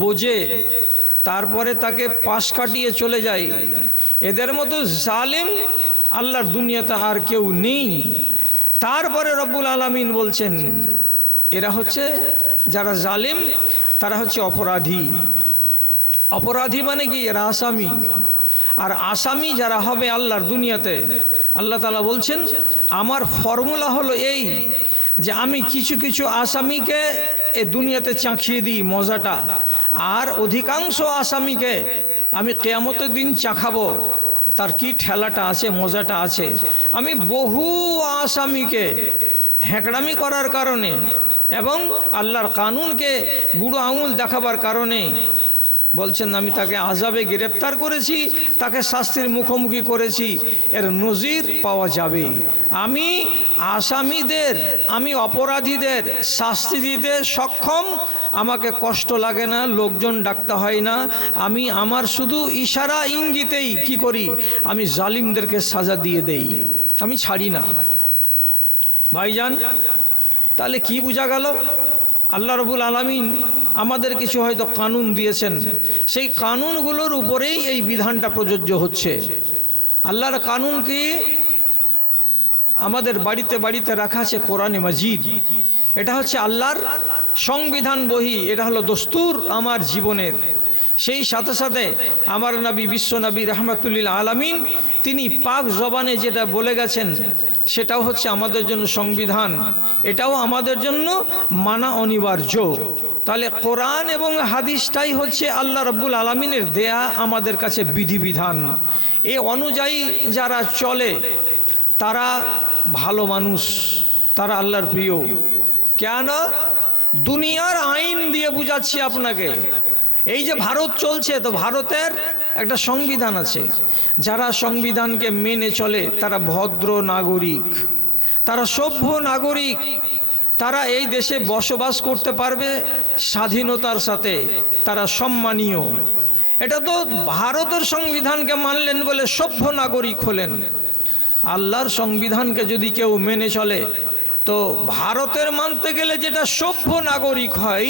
বোঝে তারপরে তাকে পাশ কাটিয়ে চলে যায়। এদের মতো জালেম আল্লাহর দুনিয়াতে আর কেউ নেই। তারপরে রব্বুল আলামিন বলছেন এরা হচ্ছে যারা জালেম, তারা হচ্ছে অপরাধী। অপরাধী মানে কি? এরা আসামি। আর আসামি যারা হবে আল্লাহর দুনিয়াতে, আল্লাহ তাআলা বলছেন আমার ফর্মুলা হলো এই যে আমি কিছু কিছু আসামিকে এ দুনিয়াতে চাখিয়ে দিই মজাটা, আর অধিকাংশ আসামিকে আমি কিয়ামতের দিন চাখাবো তার কি ঠেলাটা আছে, মজাটা আছে। আমি বহু আসামিকে হ্যাঁকড়ামি করার কারণে এবং আল্লাহর কানুনকে বুড়ো আঙুল দেখাবার কারণে বলছেন আমি তাকে আযাবে গ্রেফতার করেছি, তাকে শাস্তির মুখোমুখি করেছি, এর নজির পাওয়া যাবে। আমি আসামিদের, আমি অপরাধীদের শাস্তি দিতে সক্ষম। আমাকে কষ্ট লাগে না, লোকজন ডাকতে হয় না। আমি আমার শুধু ইশারা ইঙ্গিতেই কি করি, আমি জালিমদেরকে সাজা দিয়ে দেই, আমি ছাড়ি না। ভাইজান, তাহলে কি বোঝা গেল? আল্লাহ রাব্বুল আলামিন আমাদের কিছু হয়তো কানুন দিয়েছেন, সেই কানুনগুলোর উপরেই এই বিধানটা প্রযোজ্য হচ্ছে। আল্লাহর কানুন কি? আমাদের বাড়িতে বাড়িতে রাখা আছে কোরআনে মাজিদ। এটা হচ্ছে আল্লাহর সংবিধান বহি, এটা হলো দস্তুর আমার জীবনের। সেই সাথে সাথে আমার নবী, বিশ্ব নবী রাহমাতুল্লিল আলামিন, তিনি পাক জবানে যেটা বলে গেছেন সেটাও হচ্ছে আমাদের জন্য সংবিধান, এটাও আমাদের জন্য মানা অনিবার্য। তাহলে কোরআন এবং হাদিসটাই হচ্ছে আল্লাহ রাব্বুল আলামিনের দেয়া আমাদের কাছে বিধিবিধান। এই অনুযায়ী যারা চলে তারা ভালো মানুষ, তারা আল্লাহর প্রিয়। কেন? দুনিয়ার আইন দিয়ে বুঝাচ্ছি আপনাকে। এই যে ভারত চলছে, তো ভারতের একটা সংবিধান আছে। যারা সংবিধানকে মেনে চলে তারা ভদ্র নাগরিক, তারা সভ্য নাগরিক, তারা এই দেশে বসবাস করতে পারবে স্বাধীনতার সাথে, তারা সম্মানীয়। এটা তো ভারতের সংবিধানকে মানলেন বলে সভ্য নাগরিক হলেন। আল্লাহর সংবিধানকে যদি কেউ মেনে চলে, তো ভারতের মানতে গেলে যেটা সভ্য নাগরিক হয়,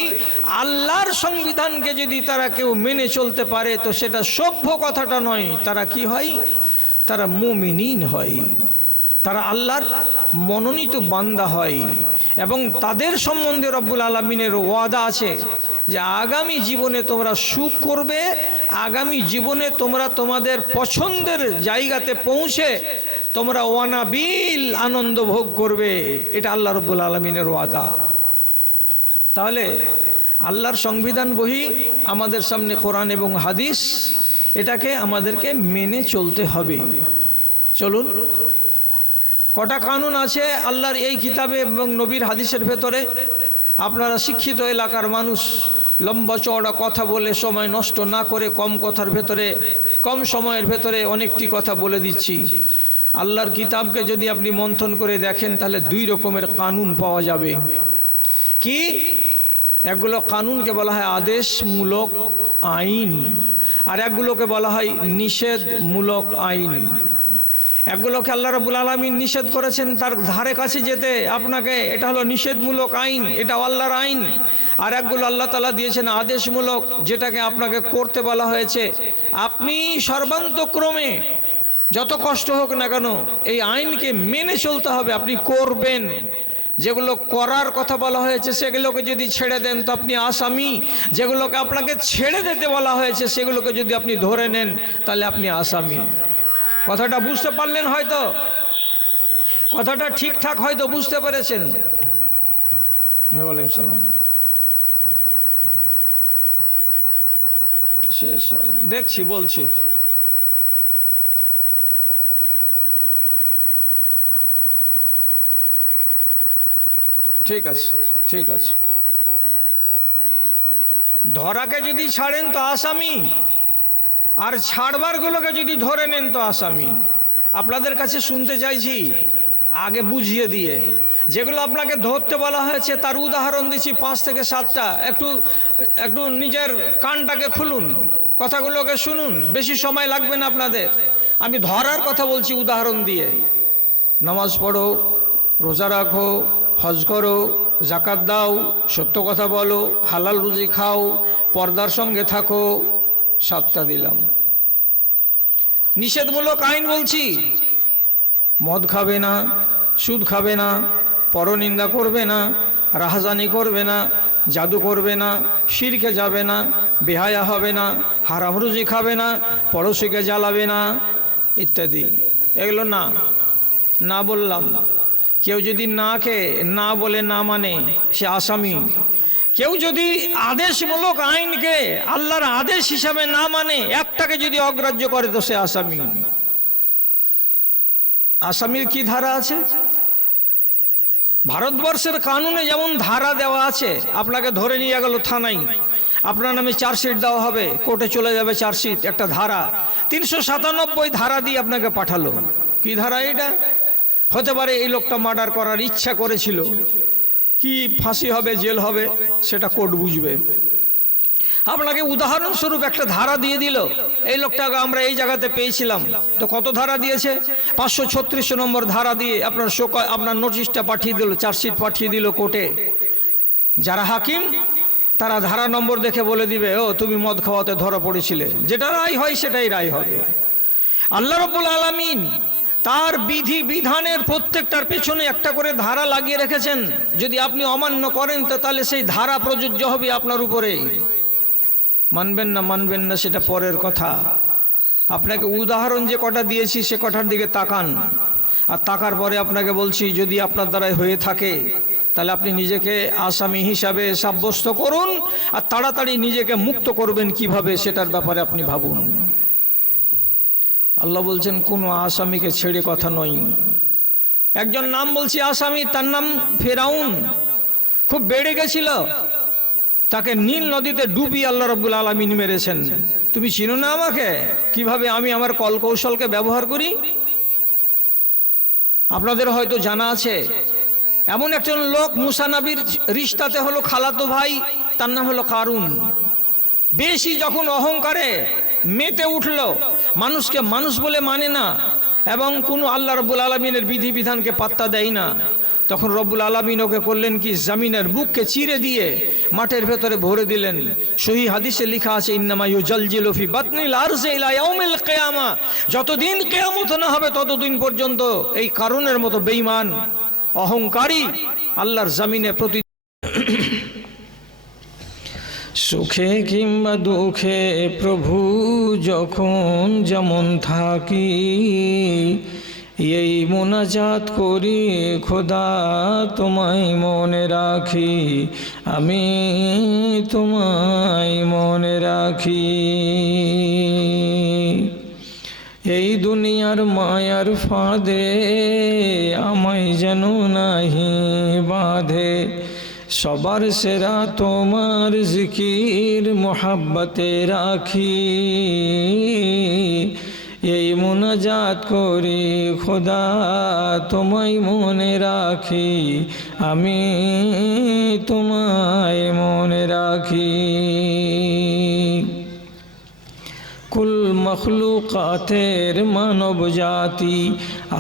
আল্লাহর সংবিধানকে যদি তারা কেউ মেনে চলতে পারে তো সেটা সভ্য কথাটা নয়, তারা কি হয়? তারা মুমিনিন হয়, তারা আল্লাহর মনোনীত বান্দা হয়। এবং তাদের সম্বন্ধে রব্বুল আলামিনের ওয়াদা আছে যে আগামী জীবনে তোমরা সুখ করবে, আগামী জীবনে তোমরা তোমাদের পছন্দের জায়গাতে পৌঁছে তোমরা ওয়ানাবিল আনন্দ ভোগ করবে। এটা আল্লাহ রাব্বুল আলামিনের ওয়াদা। তাহলে আল্লাহর সংবিধান বহি আমাদের সামনে কোরআন এবং হাদিস, এটাকে আমাদেরকে মেনে চলতে হবে। চলুন, কটা কানুন আছে আল্লাহর এই কিতাবে এবং নবীর হাদিসের ভেতরে। আপনারা শিক্ষিত এলাকার মানুষ, লম্বা চওড়া কথা বলে সময় নষ্ট না করে কম কথার ভেতরে, কম সময়ের ভেতরে অনেকটি কথা বলে দিচ্ছি। আল্লাহর কিতাবকে যদি আপনি মন্থন করে দেখেন তাহলে দুই রকমের কানুন পাওয়া যাবে। কি? একগুলো কানুনকে বলা হয় আদেশমূলক আইন, আর একগুলোকে বলা হয় নিষেধমূলক আইন। একগুলোকে আল্লাহ রাব্বুল আলামিন নিষেধ করেছেন তার ধারে কাছে যেতে আপনাকে, এটা হলো নিষেধমূলক আইন, এটা আল্লাহর আইন। আর একগুলো আল্লাহ তাআলা দিয়েছেন আদেশমূলক, যেটাকে আপনাকে করতে বলা হয়েছে। আপনি সর্বান্তক্রমে যত কষ্ট হোক না কেন এই আইনকে মেনে চলতে হবে, আপনি করবেন। যেগুলো করার কথা বলা হয়েছে সেগুলোকে যদি ছেড়ে দেন তো আপনি আসামি। যেগুলোকে আপনাকে ছেড়ে দিতে বলা হয়েছে সেগুলোকে যদি আপনি ধরে নেন তাহলে আপনি আসামি। কথাটা বুঝতে পারলেন? হয়তো কথাটা ঠিকঠাক হয়তো বুঝতে পেরেছেন। ওয়ালাইকুম সালাম। শেষ দেখছি, বলছি। ঠিক আছে, ঠিক আছে। ধরাকে যদি ছাড়েন তো আসামি, আর ছাড়বারগুলোকে যদি ধরে নেন তো আসামি। আপনাদের কাছে শুনতে চাইছি আগে বুঝিয়ে দিয়ে, যেগুলো আপনাকে ধরতে বলা হয়েছে তার উদাহরণ দিচ্ছি 5 থেকে 7টা। একটু নিজের কানটাকে খুলুন, কথাগুলোকে শুনুন, বেশি সময় লাগবে না আপনাদের। আমি ধরার কথা বলছি উদাহরণ দিয়ে। নামাজ পড়ো, রোজা রাখো, হজ করো, জাকাত দাও, সত্য কথা বলো, হালাল রুজি খাও, পর্দার সঙ্গে থাকো, 7টা দিলাম। নিষেধমূলক আইন বলছি, মদ খাবে না, সুদ খাবে না, পরনিন্দা করবে না, রাহাজানি করবে না, জাদু করবে না, শিরকে যাবে না, বেহায়া হবে না, হারাম রুজি খাবে না, পড়োশিকে জ্বালাবে না, ইত্যাদি। এগুলো না বললাম। কেউ যদি না বলে না মানে সে আসামি। কেউ যদি আদেশমূলক আইনকে আল্লাহর আদেশ হিসাবে না মানে, একটাকে যদি অগ্রাহ্য করে তো সে আসামি। আসামির কি ধারা আছে? ভারতবর্ষের কানুনে যেমন ধারা দেওয়া আছে, আপনাকে ধরে নিয়ে গেল থানায়, আপনার নামে চার্জশিট দেওয়া হবে, কোর্টে চলে যাবে চার্জশিট, একটা ধারা 397 ধারা দিয়ে আপনাকে পাঠালো। কি ধারা এটা? হতে পারে এই লোকটা মার্ডার করার ইচ্ছা করেছিল, কি ফাঁসি হবে, জেল হবে, সেটা কোর্ট বুঝবে। আপনাকে উদাহরণস্বরূপ একটা ধারা দিয়ে দিল, এই লোকটাকে আমরা এই জায়গাতে পেয়েছিলাম, তো কত ধারা দিয়েছে? 536 নম্বর ধারা দিয়ে আপনার নোটিশটা পাঠিয়ে দিল, চার্জশিট পাঠিয়ে দিল কোর্টে। যারা হাকিম তারা ধারা নম্বর দেখে বলে দিবে, ও তুমি মদ খাওয়াতে ধরা পড়েছিলে, যেটা রায় হয় সেটাই রায় হবে। আল্লাহ রাব্বুল আলামিন তার বিধি বিধানের প্রত্যেকটার পেছনে একটা করে ধারা লাগিয়ে রেখেছেন। যদি আপনি অমান্য করেন তো তাহলে সেই ধারা প্রযোজ্য হবে আপনার উপরে। মানবেন না সেটা পরের কথা। আপনাকে উদাহরণ যে কটা দিয়েছি সে কটার দিকে তাকান, আর তাকার পরে আপনাকে বলছি, যদি আপনার দ্বারাই হয়ে থাকে তাহলে আপনি নিজেকে আসামি হিসাবে সাব্যস্ত করুন, আর তাড়াতাড়ি নিজেকে মুক্ত করবেন কিভাবে সেটার ব্যাপারে আপনি ভাবুন। আল্লাহ বলছেন কোনো আসামিকে ছেড়ে কথা নয়। একজন নাম বলছি আসামি, তার নাম ফেরাউন, খুব বেড়ে গেছিল, তাকে নীল নদীতে ডুবিয়ে আল্লাহ রাব্বুল আলামিন মেরেছেন। তুমি চিনো না আমাকে, কিভাবে আমি আমার কলকৌশলকে ব্যবহার করি? আপনাদের হয়তো জানা আছে, এমন একজন লোক মুসা নবীর রিশতাতে হলো খালাতো ভাই, তার নাম হলো কারুন। বেশি যখন অহংকারে মেতে উঠল, মানুষকে মানুষ বলে মানে না এবং কোনো আল্লাহ রব্বুল আলমিনের বিধিবিধানকে পাত্তা দেয় না, তখন রব্বুল আলামিন ওকে করলেন কি, জমিনের বুককে চিরে দিয়ে মাঠের ভেতরে ভরে দিলেন। সহি হাদিসে লেখা আছে, ইন্নামা ইউজালজিলু ফি বাতনিল আরজি ইলা ইয়াউমিল কিয়ামা, যতদিন কিয়ামত না হবে ততদিন পর্যন্ত এই কারুনের মতো বেঈমান অহংকারী আল্লাহর জমিনে প্রতি সুখে কিংবা দুঃখে প্রভু যখন যেমন থাকি, এই মোনাজাত করি খোদা তোমায় মনে রাখি, আমি তোমায় মনে রাখি। এই দুনিয়ার মায়ার ফাঁদে আমায় যেন নাহি বাঁধে, সবার সেরা তোমার জিকির মোহাব্বতে রাখি, এই মোনাজাত করি খোদা তোমায় মনে রাখি, আমি তোমায় মনে রাখি। কুল মখলুকাতের মানব জাতি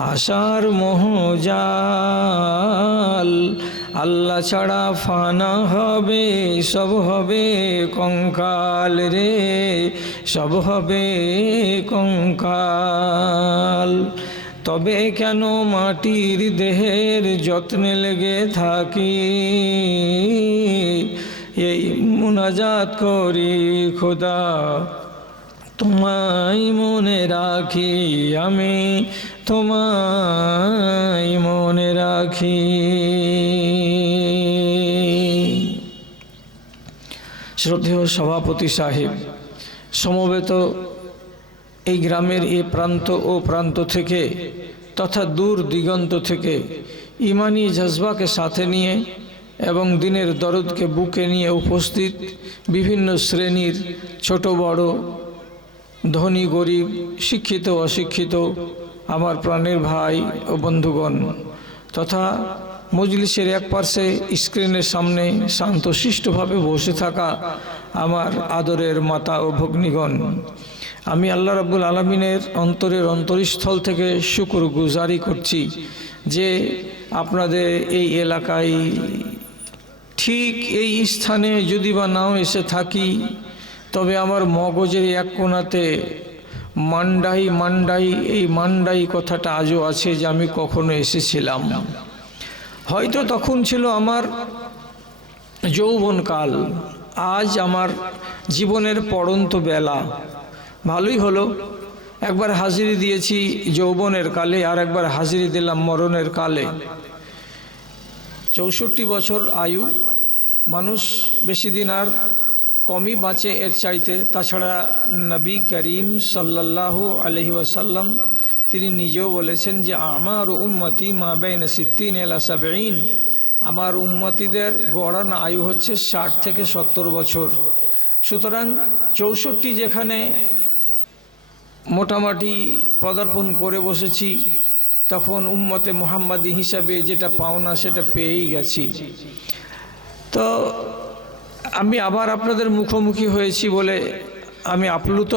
আশার মোহজাল, আল্লাহ ছাড়া ফানা হবে, সব হবে কঙ্কাল রে, সব হবে কঙ্কাল। তবে কেন মাটির দেহের যত্নে লেগে থাকি, এই মুনাজাত করি খোদা তোমায় মনে রাখি, আমি তোমায় মনে রাখি। শ্রদ্ধেয় সভাপতি সাহেব, সমবেত এই গ্রামের এ প্রান্ত ও প্রান্ত থেকে তথা দূর দিগন্ত থেকে ইমানি জজবাকে সাথে নিয়ে এবং দিনের দরদকে বুকে নিয়ে উপস্থিত বিভিন্ন শ্রেণীর ছোট বড়, ধনী গরিব, শিক্ষিত অশিক্ষিত আমার প্রাণের ভাই ও বন্ধুগণ তথা মজলিসের এক পাশে স্ক্রিনের সামনে শান্তশিষ্টভাবে বসে থাকা আমার আদরের মাতা ও ভগ্নীগণ, আমি আল্লাহ রাব্বুল আলামিনের অন্তরের অন্তরস্থল থেকে শুকরগুজারি করছি যে আপনাদের এই এলাকায় ঠিক এই স্থানে যদি বা নাও এসে থাকি, তবে আমার মগজের এক কোণাতে মান্ডাই এই মান্ডাই কথাটা আজও আছে যে আমি কখনো এসেছিলাম। হয়তো তখন ছিল আমার যৌবনকাল, আজ আমার জীবনের পড়ন্ত বেলা। ভালোই হলো, একবার হাজিরি দিয়েছি যৌবনের কালে, আর একবার হাজিরি দিলাম মরণের কালে। 64 বছর আয়ু, মানুষ বেশি দিন আর কমই বাঁচে এর চাইতে। তাছাড়া নবী করিম সাল্লাল্লাহু আলাইহি ওয়াসাল্লাম তিনি নিজেও বলেছেন যে আমার উম্মতি মা বাইনা 60 ইলা 70, আমার উম্মতিদের গড়ান আয়ু হচ্ছে 60 থেকে 70 বছর। সুতরাং 64 যেখানে মোটামুটি পদার্পণ করে বসেছি, তখন উম্মতে মুহাম্মাদি হিসাবে যেটা পাওনা সেটা পেয়েই গেছি। তো আমি আবার আপনাদের মুখোমুখি হয়েছি বলে আমি আপ্লুত,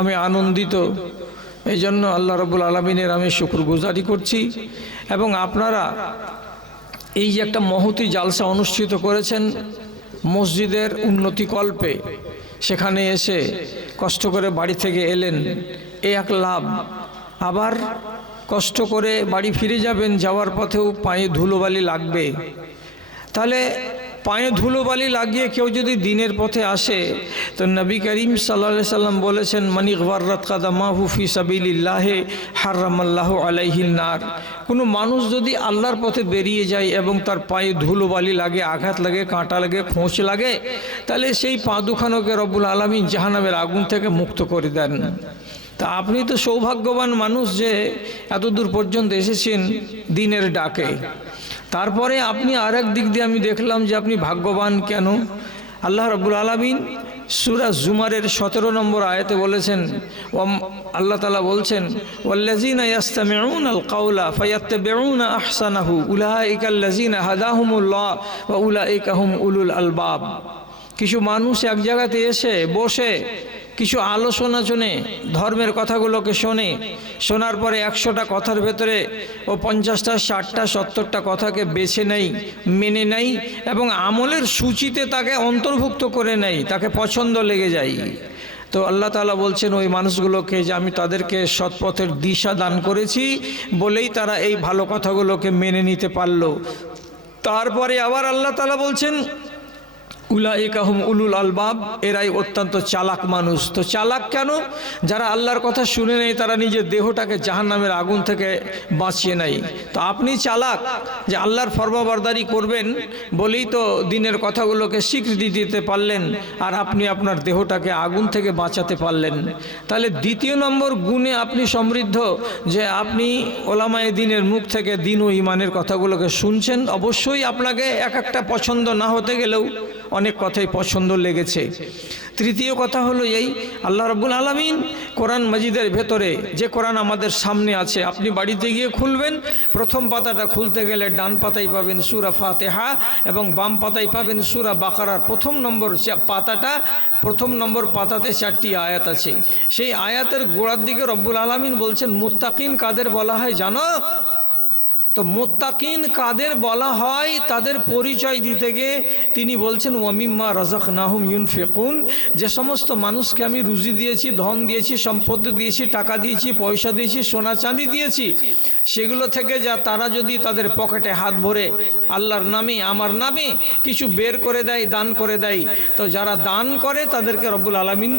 আমি আনন্দিত। এই জন্য আল্লাহ রাব্বুল আলামিনের আমি শুকরগুজারি করছি। এবং আপনারা এই যে একটা মহতী জালসা অনুষ্ঠিত করেছেন মসজিদের উন্নতিকল্পে, সেখানে এসে কষ্ট করে বাড়ি থেকে এলেন, এ এক লাভ। আবার কষ্ট করে বাড়ি ফিরে যাবেন, যাওয়ার পথেও পায়ে ধুলোবালি লাগবে। তাহলে পায়ে ধুলোবালি লাগিয়ে কেউ যদি দিনের পথে আসে, তো নবী করিম সাল্লাল্লাহু আলাইহি সাল্লাম বলেছেন মানি গওয়াররাত কাদামাহু ফি সাবিলিল্লাহি হারামাল্লাহু আলাইহিন নার। কোনো মানুষ যদি আল্লাহর পথে বেরিয়ে যায় এবং তার পায়ে ধুলোবালি লাগে, আঘাত লাগে, কাঁটা লাগে, খোঁচ লাগে, তাহলে সেই পা দুখানোকে রব্বুল আলামিন জাহান্নামের আগুন থেকে মুক্ত করে দেন। তা আপনি তো সৌভাগ্যবান মানুষ যে এত দূর পর্যন্ত এসেছেন দিনের ডাকে। তারপরে আপনি আরেক দিক দিয়ে আমি দেখলাম যে আপনি ভাগ্যবান কেন। আল্লাহ রাব্বুল আলামিন সূরা জুমারের 17 নম্বর আয়াতে বলেছেন, আল্লাহ তাআলা বলছেন ওয়াল্লাযিনা ইয়াসতামিউনাল কাওলা ফায়াত্তাবিউনা আহসানাহু উলাইকাল্লাযিনা হাদাহুমুল্লাহ ওয়া উলাইকা হুম উলুল আলবাব। কিছু মানুষ এক জায়গাতে এসে বসে কিছু আলোচনা শুনে, ধর্মের কথাগুলোকে শোনে, শোনার পরে 100টা কথার ভেতরে ও 50টা 60টা 70টা কথাকে বেছে নেই, মেনে নেই এবং আমলের সূচিতে তাকে অন্তর্ভুক্ত করে নেই, তাকে পছন্দ লেগে যায়। তো আল্লাহ তাআলা বলছেন ওই মানুষগুলোকে যে আমি তাদেরকে সৎপথের দিশা দান করেছি বলেই তারা এই ভালো কথাগুলোকে মেনে নিতে পারলো। তারপরে আবার আল্লাহ তাআলা বলছেন উলাইকা হুম উলুল আলবাব, এরাই অত্যন্ত চালাক মানুষ। তো চালাক কেন? যারা আল্লাহর কথা শুনে নেয়, তারা নিজের দেহটাকে জাহান্নামের আগুন থেকে বাঁচিয়ে নেয়। তো আপনি চালাক যে আল্লাহর ফরমাবরদারি করবেন বলেই তো দিনের কথাগুলোকে স্বীকৃতি দিতে পারলেন, আর আপনি আপনার দেহটাকে আগুন থেকে বাঁচাতে পারলেন। তাহলে দ্বিতীয় নম্বর গুণে আপনি সমৃদ্ধ যে আপনি ওলামায়ে দ্বীনের মুখ থেকে দ্বীন ও ঈমানের কথাগুলোকে শুনছেন। অবশ্যই আপনাকে এক একটা পছন্দ না হতে গেলেও অনেক কথাই পছন্দ লেগেছে। তৃতীয় কথা হলো এই, আল্লাহ রাব্বুল আলামিন কোরআন মাজিদের ভেতরে, যে কোরআন আমাদের সামনে আছে, আপনি বাড়িতে গিয়ে খুলবেন, প্রথম পাতাটা খুলতে গেলে ডান পাতায় পাবেন সূরা ফাতিহা এবং বাম পাতায় পাবেন সূরা বাকারার প্রথম নম্বর পাতাতে 4টি আয়াত আছে। সেই আয়াতের গোড়ার দিকে রব্বুল আলামিন বলছেন মুত্তাকিন কাদের বলা হয় জানো? তো মুত্তাকিন কাদের বলা হয় তাদের পরিচয় দিতে গিয়ে তিনি বলছেন ওয়ামিম্মা রাযাকনাহুম ইউনফিকুন, যে সমস্ত মানুষকে আমি রুজি দিয়েছি, ধন দিয়েছি, সম্পত্তি দিয়েছি, টাকা দিয়েছি, পয়সা দিয়েছি, সোনা চাঁদি দিয়েছি, সেগুলো থেকে যা তারা যদি তাদের পকেটে হাত ভরে আল্লাহর নামে, আমার নামে কিছু বের করে দেয়, দান করে দেয়, তো যারা দান করে তাদেরকে রব্বুল আলামিন